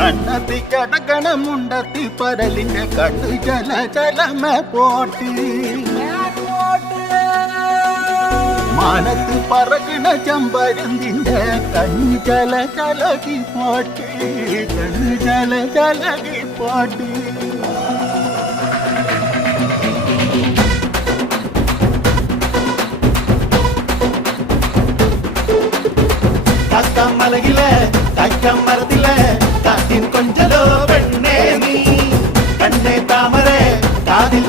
കണ്ണത്തി കടകണം മുണ്ടത്തി പരലിന്റെ കണ്ണു ചല ചലമ പോട്ടി മാനത്ത് പറകണ ചമ്പരന്തിന്റെ കണ്ണു ചല ചലകി പോട്ടി കണ്ണു ചല ചലകി പോട്ടി മലകിലെ തക്കം മരത്തിലെ കാറ്റിൻ കൊഞ്ചലോ പെണ്ണേ നീ കണ്ണേ താമര കാതിൽ